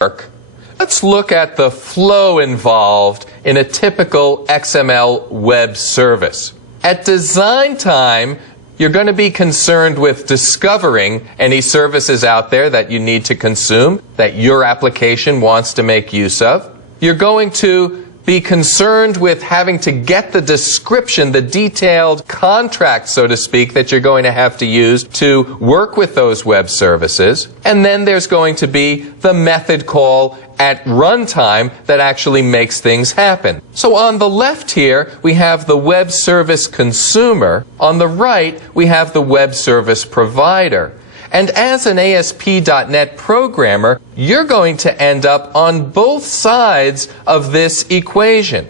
Let's look at the flow involved in a typical XML web service. At design time, you're going to be concerned with discovering any services out there that you need to consume, that your application wants to make use of. You're going to be concerned with having to get the description, the detailed contract, so to speak, that you're going to have to use to work with those web services. And then there's going to be the method call at runtime that actually makes things happen. So on the left here, we have the web service consumer. On the right, we have the web service provider. And as an ASP.NET programmer, you're going to end up on both sides of this equation.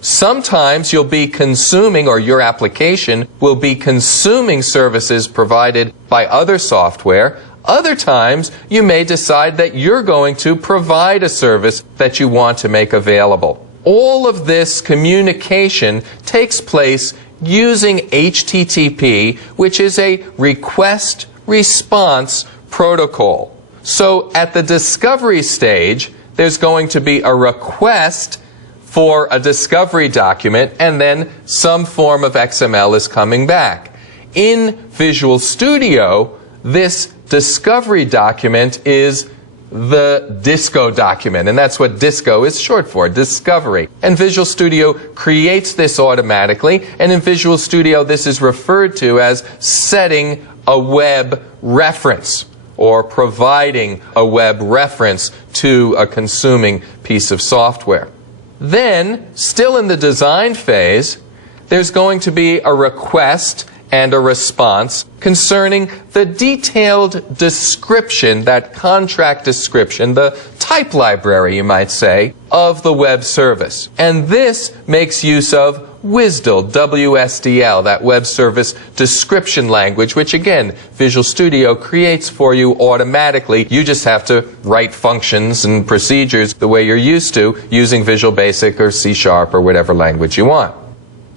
Sometimes you'll be consuming, or your application will be consuming services provided by other software. Other times, you may decide that you're going to provide a service that you want to make available. All of this communication takes place using HTTP, which is a request response protocol. So at the discovery stage, there's going to be a request for a discovery document, and then some form of XML is coming back. In Visual Studio, this discovery document is the disco document, and that's what disco is short for, discovery. And Visual Studio creates this automatically, and in Visual Studio this is referred to as setting a web reference, or providing a web reference to a consuming piece of software. Then, still in the design phase, there's going to be a request and a response concerning the detailed description, that contract description, the type library, you might say, of the web service. And this makes use of WSDL, WSDL, that web service description language, which again, Visual Studio creates for you automatically. You just have to write functions and procedures the way you're used to using Visual Basic or C# or whatever language you want.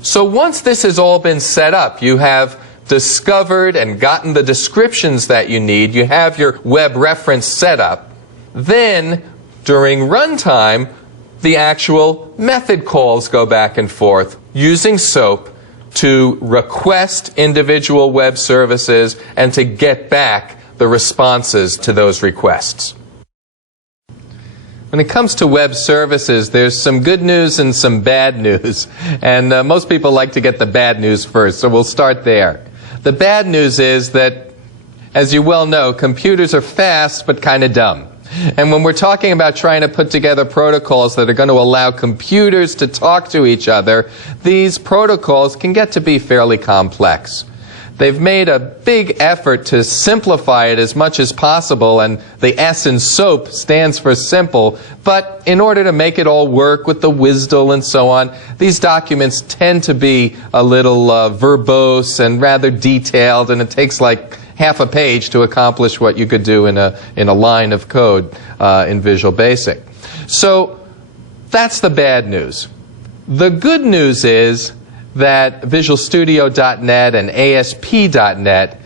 So once this has all been set up, you have discovered and gotten the descriptions that you need, you have your web reference set up, then during runtime, the actual method calls go back and forth using SOAP to request individual web services and to get back the responses to those requests. When it comes to web services, there's some good news and some bad news. And most people like to get the bad news first, so we'll start there. The bad news is that, as you well know, computers are fast but kind of dumb. And when we're talking about trying to put together protocols that are going to allow computers to talk to each other, these protocols can get to be fairly complex. They've made a big effort to simplify it as much as possible, and the S in SOAP stands for simple, but in order to make it all work with the WSDL and so on, these documents tend to be a little verbose and rather detailed, and it takes like half a page to accomplish what you could do in a line of code in Visual Basic. So that's the bad news. The good news is that Visual Studio.NET and ASP.NET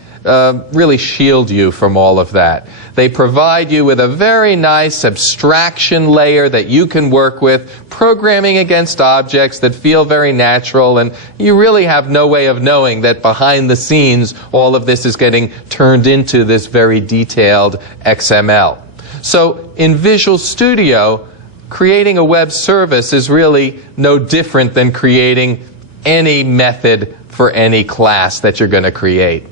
really shield you from all of that. They provide you with a very nice abstraction layer that you can work with, programming against objects that feel very natural, and you really have no way of knowing that behind the scenes all of this is getting turned into this very detailed XML. So in Visual Studio, creating a web service is really no different than creating any method for any class that you're going to create.